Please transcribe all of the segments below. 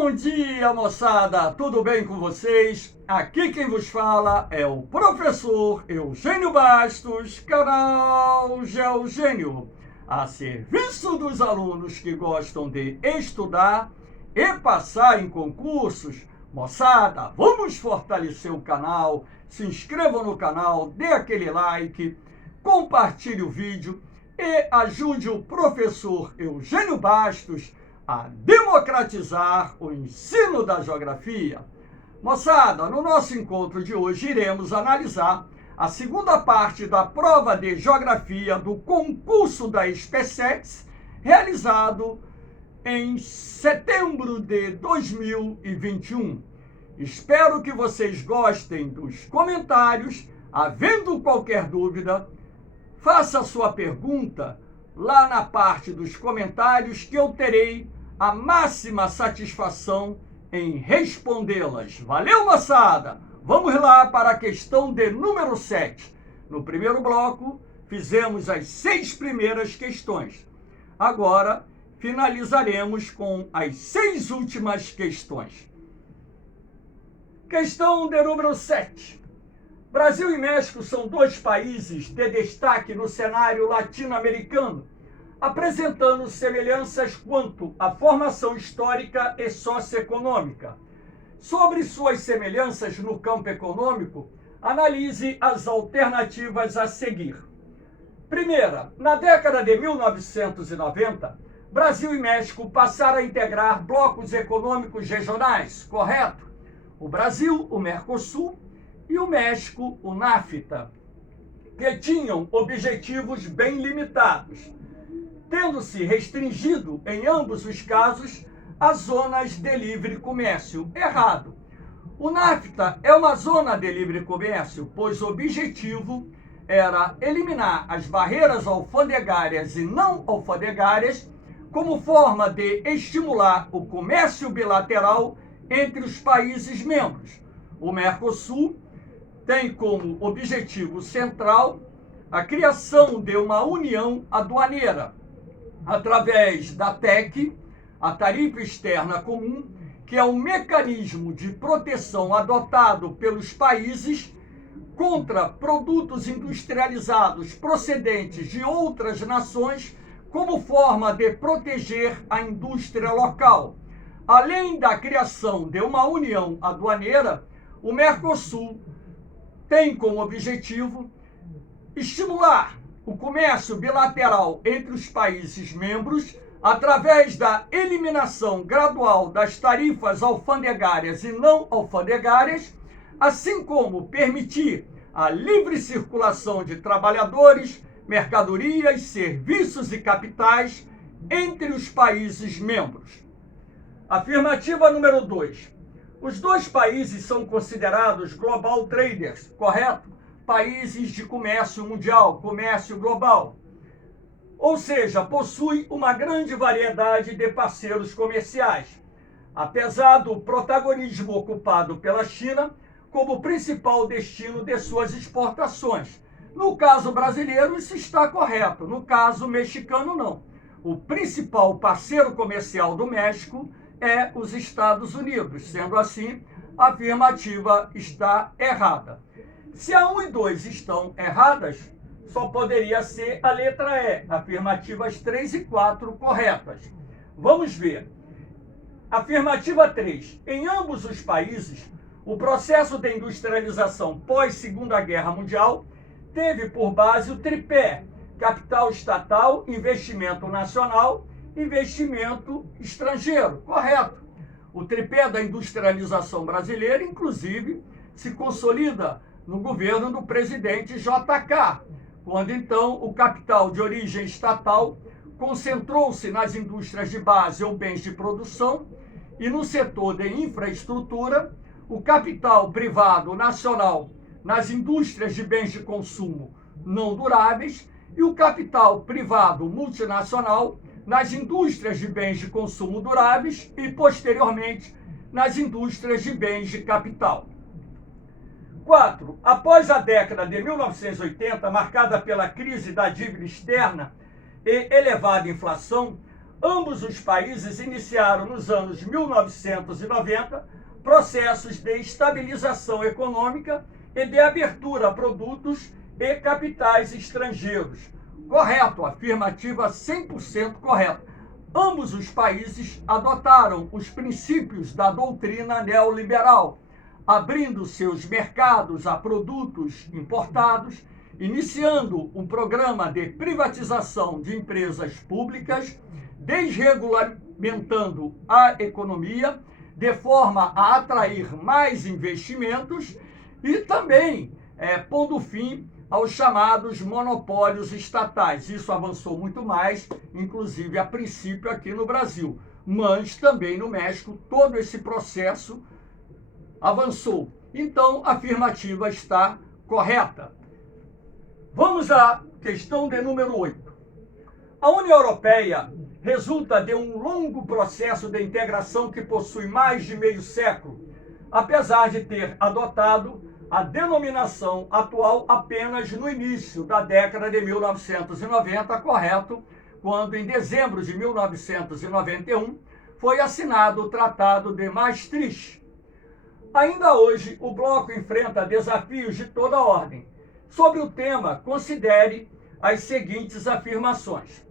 Bom dia, moçada! Tudo bem com vocês? Aqui quem vos fala é o professor Eugênio Bastos, canal Geogênio, a serviço dos alunos que gostam de estudar e passar em concursos. Moçada, vamos fortalecer o canal, se inscrevam no canal, dê aquele like, compartilhe o vídeo e ajude o professor Eugênio Bastos a democratizar o ensino da geografia. Moçada, no nosso encontro de hoje iremos analisar a segunda parte da prova de geografia do concurso da SpaceX, realizado em setembro de 2021. Espero que vocês gostem dos comentários. Havendo qualquer dúvida, faça sua pergunta lá na parte dos comentários que eu terei a máxima satisfação em respondê-las. Valeu, moçada! Vamos lá para a questão de número 7. No primeiro bloco, fizemos as 6 primeiras questões. Agora, finalizaremos com as 6 últimas questões. Questão de número 7. Brasil e México são 2 países de destaque no cenário latino-americano, apresentando semelhanças quanto à formação histórica e socioeconômica. Sobre suas semelhanças no campo econômico, analise as alternativas a seguir. Primeira, na década de 1990, Brasil e México passaram a integrar blocos econômicos regionais, correto? O Brasil, o Mercosul, e o México, o NAFTA, que tinham objetivos bem limitados, tendo-se restringido, em ambos os casos, as zonas de livre comércio. Errado. O NAFTA é uma zona de livre comércio, pois o objetivo era eliminar as barreiras alfandegárias e não alfandegárias, como forma de estimular o comércio bilateral entre os países membros. O Mercosul tem como objetivo central a criação de uma união aduaneira, através da TEC, a Tarifa Externa Comum, que é um mecanismo de proteção adotado pelos países contra produtos industrializados procedentes de outras nações, como forma de proteger a indústria local. Além da criação de uma união aduaneira, o Mercosul tem como objetivo estimular o comércio bilateral entre os países membros através da eliminação gradual das tarifas alfandegárias e não alfandegárias, assim como permitir a livre circulação de trabalhadores, mercadorias, serviços e capitais entre os países membros. Afirmativa número 2. Os 2 países são considerados global traders, correto? Países de comércio mundial, comércio global. Ou seja, possui uma grande variedade de parceiros comerciais, apesar do protagonismo ocupado pela China como principal destino de suas exportações. No caso brasileiro, isso está correto. No caso mexicano, não. O principal parceiro comercial do México é os Estados Unidos. Sendo assim, a afirmativa está errada. Se a 1 e 2 estão erradas, só poderia ser a letra E, afirmativas 3 e 4 corretas. Vamos ver. Afirmativa 3. Em ambos os países, o processo de industrialização pós-Segunda Guerra Mundial teve por base o tripé: capital estatal, investimento nacional, investimento estrangeiro. Correto. O tripé da industrialização brasileira, inclusive, se consolida no governo do presidente JK, quando então o capital de origem estatal concentrou-se nas indústrias de base ou bens de produção e no setor de infraestrutura, o capital privado nacional nas indústrias de bens de consumo não duráveis e o capital privado multinacional nas indústrias de bens de consumo duráveis e, posteriormente, nas indústrias de bens de capital. 4. Após a década de 1980, marcada pela crise da dívida externa e elevada inflação, Ambos os países iniciaram nos anos 1990 processos de estabilização econômica e de abertura a produtos e capitais estrangeiros. Correto, afirmativa 100% correta. Ambos os países adotaram os princípios da doutrina neoliberal, abrindo seus mercados a produtos importados, iniciando um programa de privatização de empresas públicas, desregulamentando a economia, de forma a atrair mais investimentos e também pondo fim aos chamados monopólios estatais. Isso avançou muito mais, inclusive a princípio aqui no Brasil, mas também no México todo esse processo avançou. Então, a afirmativa está correta. Vamos à questão de número 8. A União Europeia resulta de um longo processo de integração que possui mais de meio século, apesar de ter adotado a denominação atual apenas no início da década de 1990, correto, quando em dezembro de 1991 foi assinado o Tratado de Maastricht. Ainda hoje, o bloco enfrenta desafios de toda ordem. Sobre o tema, considere as seguintes afirmações.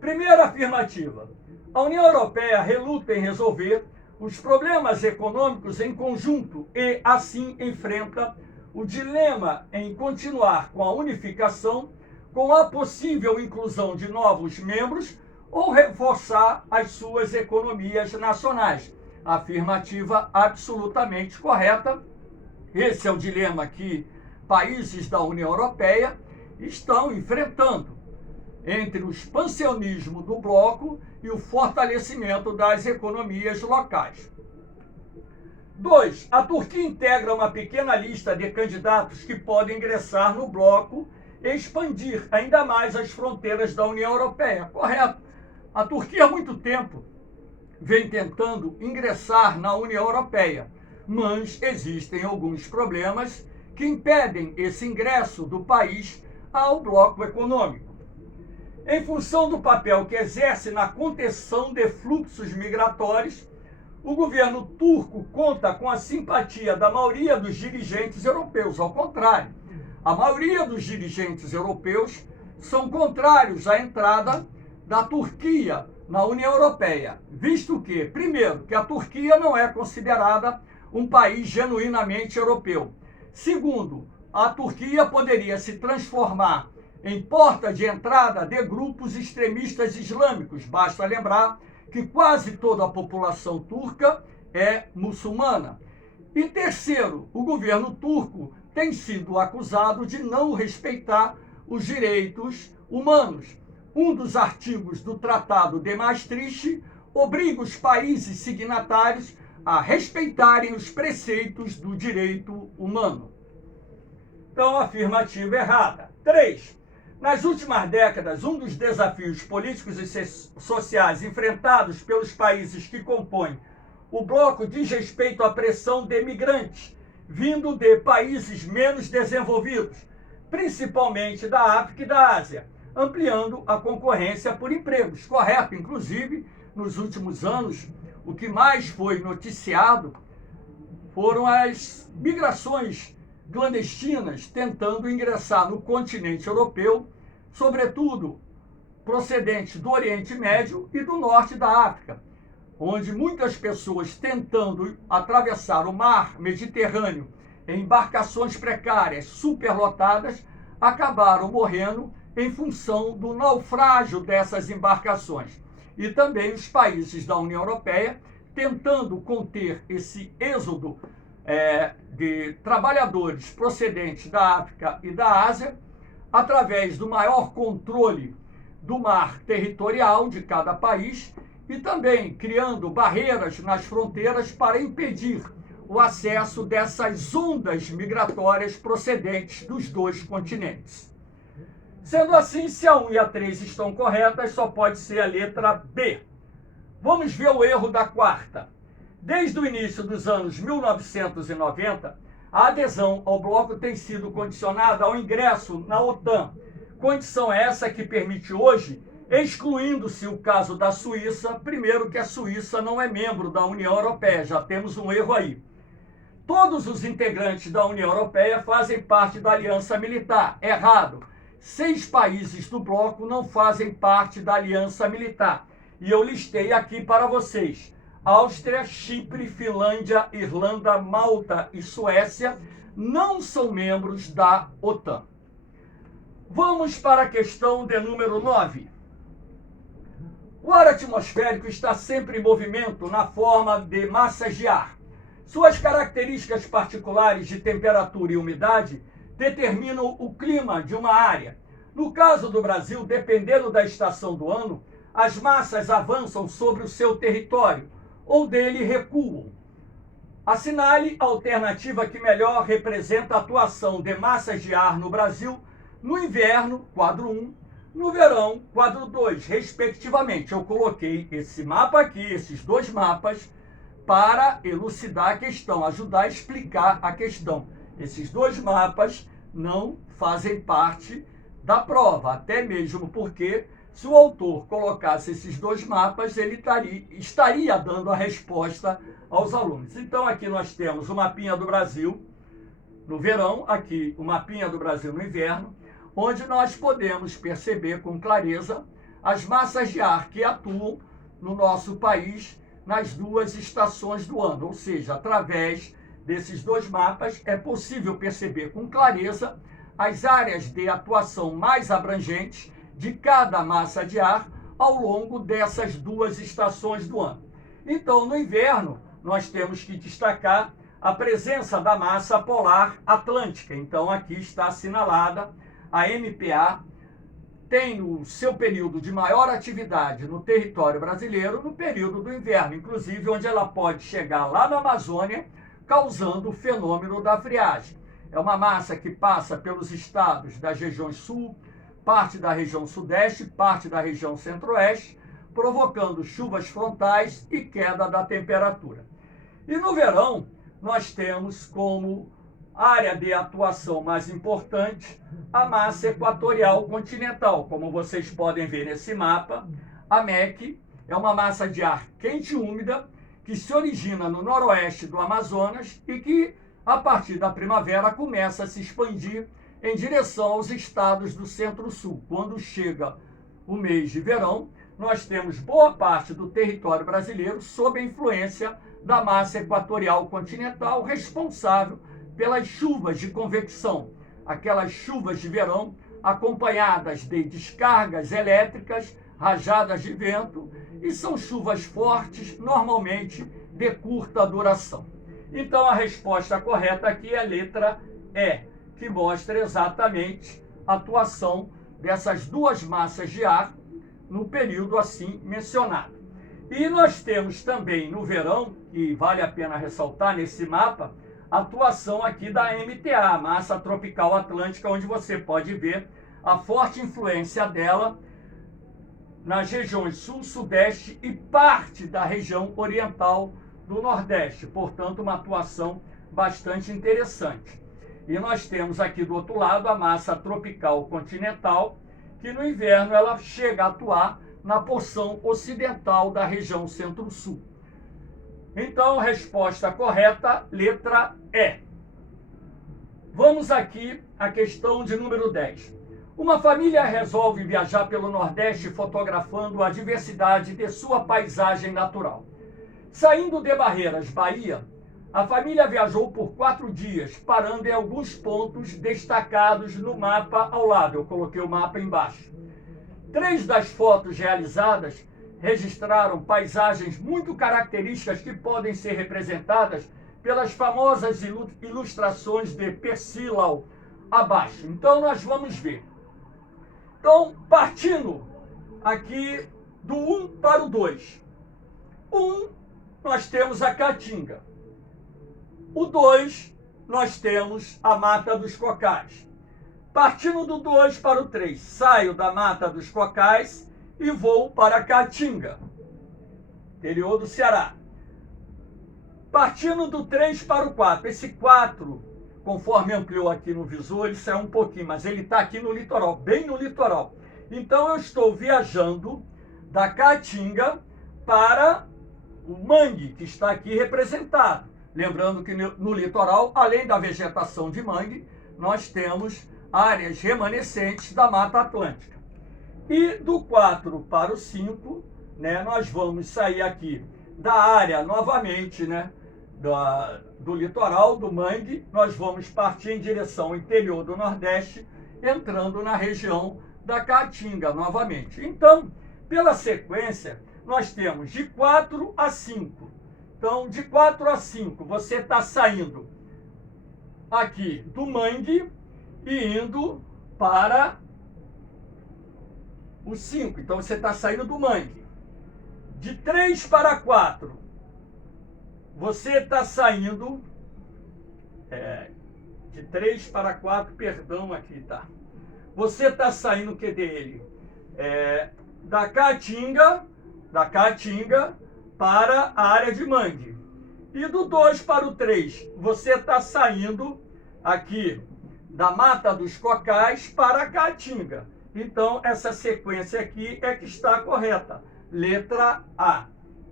Primeira afirmativa: a União Europeia reluta em resolver os problemas econômicos em conjunto e, assim, enfrenta o dilema em continuar com a unificação, com a possível inclusão de novos membros ou reforçar as suas economias nacionais. Afirmativa absolutamente correta. Esse é o dilema que países da União Europeia estão enfrentando, entre o expansionismo do bloco e o fortalecimento das economias locais. 2. A Turquia integra uma pequena lista de candidatos que podem ingressar no bloco e expandir ainda mais as fronteiras da União Europeia. Correto. A Turquia há muito tempo vem tentando ingressar na União Europeia, mas existem alguns problemas que impedem esse ingresso do país ao bloco econômico. Em função do papel que exerce na contenção de fluxos migratórios, o governo turco conta com a simpatia da maioria dos dirigentes europeus. Ao contrário, a maioria dos dirigentes europeus são contrários à entrada da Turquia na União Europeia, visto que, primeiro, que a Turquia não é considerada um país genuinamente europeu. Segundo, a Turquia poderia se transformar em porta de entrada de grupos extremistas islâmicos. Basta lembrar que quase toda a população turca é muçulmana. E terceiro, o governo turco tem sido acusado de não respeitar os direitos humanos. Um dos artigos do Tratado de Maastricht obriga os países signatários a respeitarem os preceitos do direito humano. Então, afirmativa errada. 3. Nas últimas décadas, um dos desafios políticos e sociais enfrentados pelos países que compõem o bloco diz respeito à pressão de imigrantes vindo de países menos desenvolvidos, principalmente da África e da Ásia, ampliando a concorrência por empregos. Correto, inclusive, nos últimos anos, o que mais foi noticiado foram as migrações clandestinas tentando ingressar no continente europeu, sobretudo procedentes do Oriente Médio e do norte da África, onde muitas pessoas tentando atravessar o mar Mediterrâneo em embarcações precárias, superlotadas, acabaram morrendo em função do naufrágio dessas embarcações. E também os países da União Europeia tentando conter esse êxodo de trabalhadores procedentes da África e da Ásia, através do maior controle do mar territorial de cada país e também criando barreiras nas fronteiras para impedir o acesso dessas ondas migratórias procedentes dos dois continentes. Sendo assim, se a 1 e a 3 estão corretas, só pode ser a letra B. Vamos ver o erro da quarta. Desde o início dos anos 1990, a adesão ao bloco tem sido condicionada ao ingresso na OTAN, condição essa que permite hoje excluindo-se o caso da Suíça, primeiro que a Suíça não é membro da União Europeia, já temos um erro aí. Todos os integrantes da União Europeia fazem parte da aliança militar. Errado. 6 países do bloco não fazem parte da aliança militar. E eu listei aqui para vocês: Áustria, Chipre, Finlândia, Irlanda, Malta e Suécia não são membros da OTAN. Vamos para a questão de número 9. O ar atmosférico está sempre em movimento na forma de massas de ar. Suas características particulares de temperatura e umidade determinam o clima de uma área. No caso do Brasil, dependendo da estação do ano, as massas avançam sobre o seu território ou dele recuam. Assinale a alternativa que melhor representa a atuação de massas de ar no Brasil no inverno, quadro 1, no verão, quadro 2, respectivamente. Eu coloquei esse mapa aqui, esses dois mapas, para elucidar a questão, ajudar a explicar a questão. Esses dois mapas não fazem parte da prova, até mesmo porque, se o autor colocasse esses dois mapas, ele estaria dando a resposta aos alunos. Então, aqui nós temos o mapinha do Brasil no verão, aqui o mapinha do Brasil no inverno, onde nós podemos perceber com clareza as massas de ar que atuam no nosso país nas duas estações do ano. Ou seja, através desses dois mapas é possível perceber com clareza as áreas de atuação mais abrangentes de cada massa de ar ao longo dessas duas estações do ano. Então, no inverno, nós temos que destacar a presença da massa polar atlântica. Então, aqui está assinalada a MPA, tem o seu período de maior atividade no território brasileiro no período do inverno, inclusive onde ela pode chegar lá na Amazônia, causando o fenômeno da friagem. É uma massa que passa pelos estados das regiões sul, parte da região sudeste, parte da região centro-oeste, provocando chuvas frontais e queda da temperatura. E no verão, nós temos como área de atuação mais importante a massa equatorial continental. Como vocês podem ver nesse mapa, a MEC é uma massa de ar quente e úmida que se origina no noroeste do Amazonas e que, a partir da primavera, começa a se expandir em direção aos estados do centro-sul. Quando chega o mês de verão, nós temos boa parte do território brasileiro sob a influência da massa equatorial continental, responsável pelas chuvas de convecção, aquelas chuvas de verão acompanhadas de descargas elétricas, rajadas de vento, e são chuvas fortes, normalmente de curta duração. Então a resposta correta aqui é a letra E, que mostra exatamente a atuação dessas duas massas de ar no período assim mencionado. E nós temos também no verão, e vale a pena ressaltar nesse mapa, a atuação aqui da MTA, a massa tropical atlântica, onde você pode ver a forte influência dela nas regiões sul, sudeste e parte da região oriental do nordeste. Portanto, uma atuação bastante interessante. E nós temos aqui do outro lado a massa tropical continental, que no inverno ela chega a atuar na porção ocidental da região centro-sul. Então, resposta correta, letra E. Vamos aqui à questão de número 10. Uma família resolve viajar pelo Nordeste fotografando a diversidade de sua paisagem natural. Saindo de Barreiras, Bahia, a família viajou por 4 dias, parando em alguns pontos destacados no mapa ao lado. Eu coloquei o mapa embaixo. 3 das fotos realizadas registraram paisagens muito características que podem ser representadas pelas famosas ilustrações de Persílau abaixo. Então, nós vamos ver. Então, partindo aqui do 1 para o 2. 1, nós temos a Caatinga. O 2, nós temos a Mata dos Cocais. Partindo do 2 para o 3, saio da Mata dos Cocais e vou para Caatinga, interior do Ceará. Partindo do 3 para o 4, esse 4, conforme ampliou aqui no visor, ele saiu um pouquinho, mas ele está aqui no litoral, bem no litoral. Então eu estou viajando da Caatinga para o mangue, que está aqui representado. Lembrando que no litoral, além da vegetação de mangue, nós temos áreas remanescentes da Mata Atlântica. E do 4 para o 5, né, nós vamos sair aqui da área novamente, né, do litoral, do mangue, nós vamos partir em direção ao interior do Nordeste, entrando na região da Caatinga novamente. Então, pela sequência, nós temos de 4 a 5. Então, de 4 a 5, você está saindo aqui do mangue e indo para o 5. Então, você está saindo do mangue. De 3 para 4, você está saindo... de 3 para 4, perdão, aqui tá. Você está saindo, que dele? Da Caatinga para a área de mangue. E do 2 para o 3, você está saindo aqui da Mata dos Cocais para a Caatinga. Então, essa sequência aqui é que está correta. Letra A.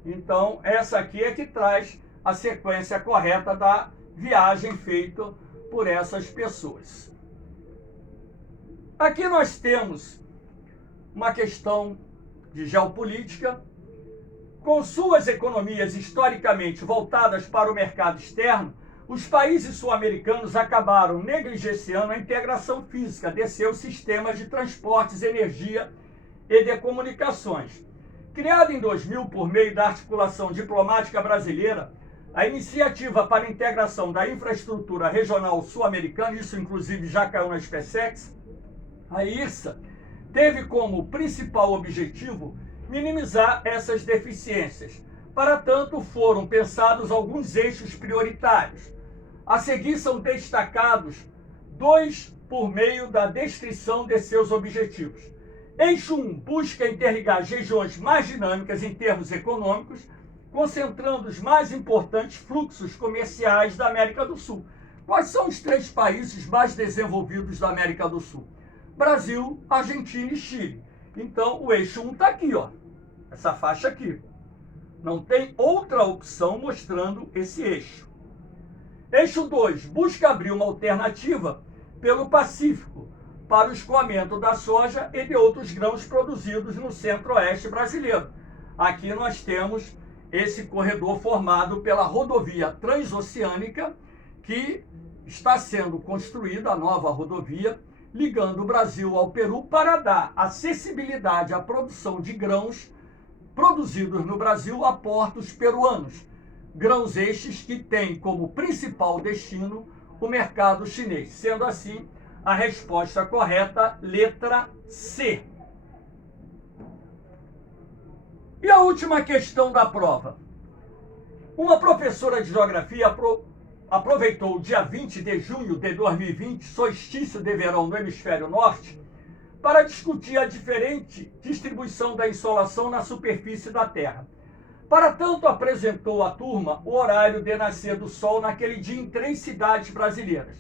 Então, essa aqui é que traz a sequência correta da viagem feita por essas pessoas. Aqui nós temos uma questão de geopolítica. Com suas economias historicamente voltadas para o mercado externo, os países sul-americanos acabaram negligenciando a integração física de seus sistemas de transportes, energia e de comunicações. Criada em 2000 por meio da articulação diplomática brasileira, a iniciativa para a integração da infraestrutura regional sul-americana, isso inclusive já caiu na SpaceX, a IRSA, teve como principal objetivo minimizar essas deficiências. Para tanto, foram pensados alguns eixos prioritários. A seguir são destacados 2 por meio da descrição de seus objetivos. Eixo 1 busca interligar as regiões mais dinâmicas em termos econômicos, concentrando os mais importantes fluxos comerciais da América do Sul. Quais são os 3 países mais desenvolvidos da América do Sul? Brasil, Argentina e Chile. Então, o eixo 1 está aqui, ó, essa faixa aqui. Não tem outra opção mostrando esse eixo. Eixo 2, busca abrir uma alternativa pelo Pacífico para o escoamento da soja e de outros grãos produzidos no centro-oeste brasileiro. Aqui nós temos esse corredor formado pela rodovia transoceânica, que está sendo construída, a nova rodovia, ligando o Brasil ao Peru para dar acessibilidade à produção de grãos produzidos no Brasil a portos peruanos. Grãos estes que têm como principal destino o mercado chinês. Sendo assim, a resposta correta, letra C. E a última questão da prova. Uma professora de geografia aproveitou o dia 20 de junho de 2020, solstício de verão no hemisfério norte, para discutir a diferente distribuição da insolação na superfície da Terra. Para tanto, apresentou à turma o horário de nascer do Sol naquele dia em 3 cidades brasileiras.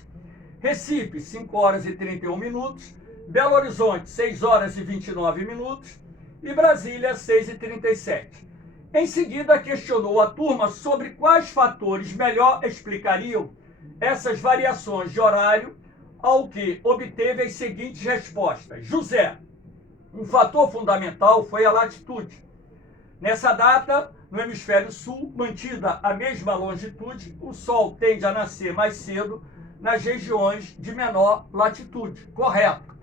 Recife, 5 horas e 31 minutos, Belo Horizonte, 6 horas e 29 minutos e Brasília, 6 e 37. Em seguida, questionou a turma sobre quais fatores melhor explicariam essas variações de horário, ao que obteve as seguintes respostas. José, um fator fundamental foi a latitude. Nessa data, no hemisfério sul, mantida a mesma longitude, o Sol tende a nascer mais cedo nas regiões de menor latitude. Correto.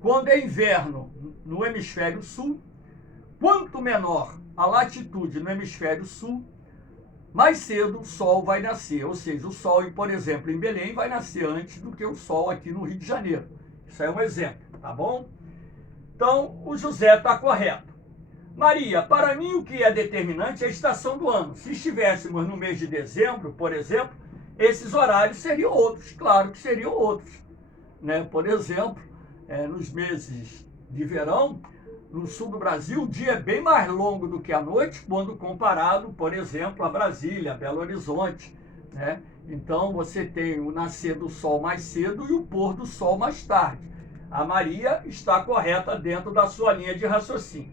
Quando é inverno no hemisfério sul, quanto menor a latitude no hemisfério sul, mais cedo o Sol vai nascer. Ou seja, o Sol, por exemplo, em Belém, vai nascer antes do que o Sol aqui no Rio de Janeiro. Isso é um exemplo, tá bom? Então, o José está correto. Maria, para mim o que é determinante é a estação do ano. Se estivéssemos no mês de dezembro, por exemplo, esses horários seriam outros. Claro que seriam outros, né? Por exemplo, nos meses de verão, no sul do Brasil, o dia é bem mais longo do que a noite, quando comparado, por exemplo, a Brasília, a Belo Horizonte, né? Então, você tem o nascer do sol mais cedo e o pôr do sol mais tarde. A Maria está correta dentro da sua linha de raciocínio.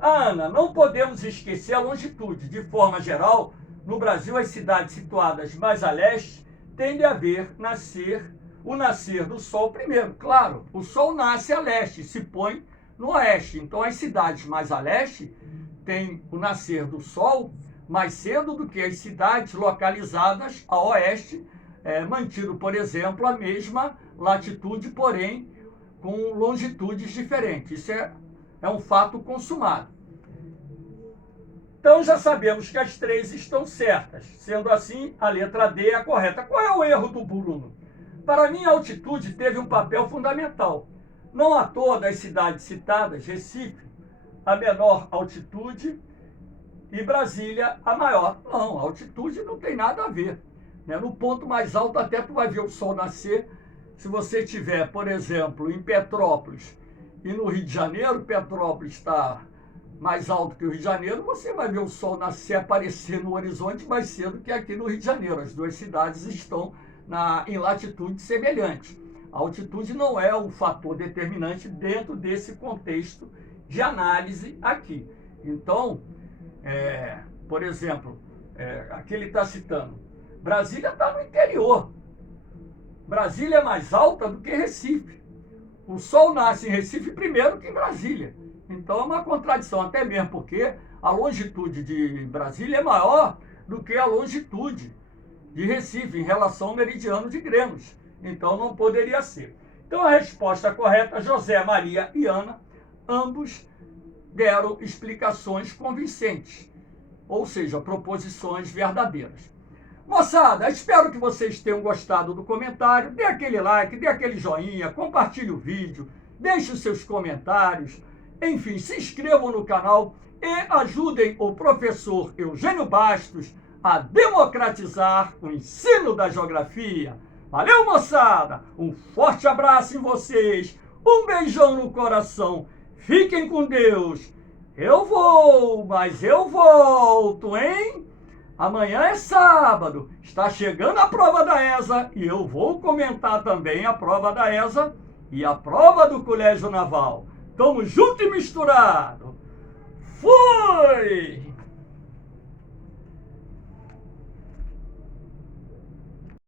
Ana, não podemos esquecer a longitude. De forma geral, no Brasil, as cidades situadas mais a leste tendem a ver o nascer do sol primeiro. Claro, o sol nasce a leste, se põe no oeste. Então, as cidades mais a leste têm o nascer do sol mais cedo do que as cidades localizadas a oeste, mantido, por exemplo, a mesma latitude, porém com longitudes diferentes. Isso é um fato consumado. Então já sabemos que as três estão certas. Sendo assim, a letra D é a correta. Qual é o erro do Bruno? Para mim, a altitude teve um papel fundamental. Não à toa das cidades citadas, Recife, a menor altitude, e Brasília, a maior. Não, a altitude não tem nada a ver. No ponto mais alto, até tu vai ver o sol nascer. Se você estiver, por exemplo, em Petrópolis e no Rio de Janeiro, Petrópolis está mais alto que o Rio de Janeiro, você vai ver o sol nascer, aparecer no horizonte mais cedo que aqui no Rio de Janeiro. As duas cidades estão em latitude semelhante. A altitude não é o fator determinante dentro desse contexto de análise aqui. Então, por exemplo, aqui ele está citando, Brasília está no interior. Brasília é mais alta do que Recife. O sol nasce em Recife primeiro que em Brasília. Então é uma contradição, até mesmo porque a longitude de Brasília é maior do que a longitude de Recife em relação ao meridiano de Greenwich. Então não poderia ser. Então a resposta correta, José, Maria e Ana, ambos deram explicações convincentes, ou seja, proposições verdadeiras. Moçada, espero que vocês tenham gostado do comentário. Dê aquele like, dê aquele joinha, compartilhe o vídeo, deixe os seus comentários. Enfim, se inscrevam no canal e ajudem o professor Eugênio Bastos a democratizar o ensino da geografia. Valeu, moçada! Um forte abraço em vocês, um beijão no coração. Fiquem com Deus. Eu vou, mas eu volto, hein? Amanhã é sábado, está chegando a prova da ESA e eu vou comentar também a prova da ESA e a prova do Colégio Naval. Tamo junto e misturado. Fui!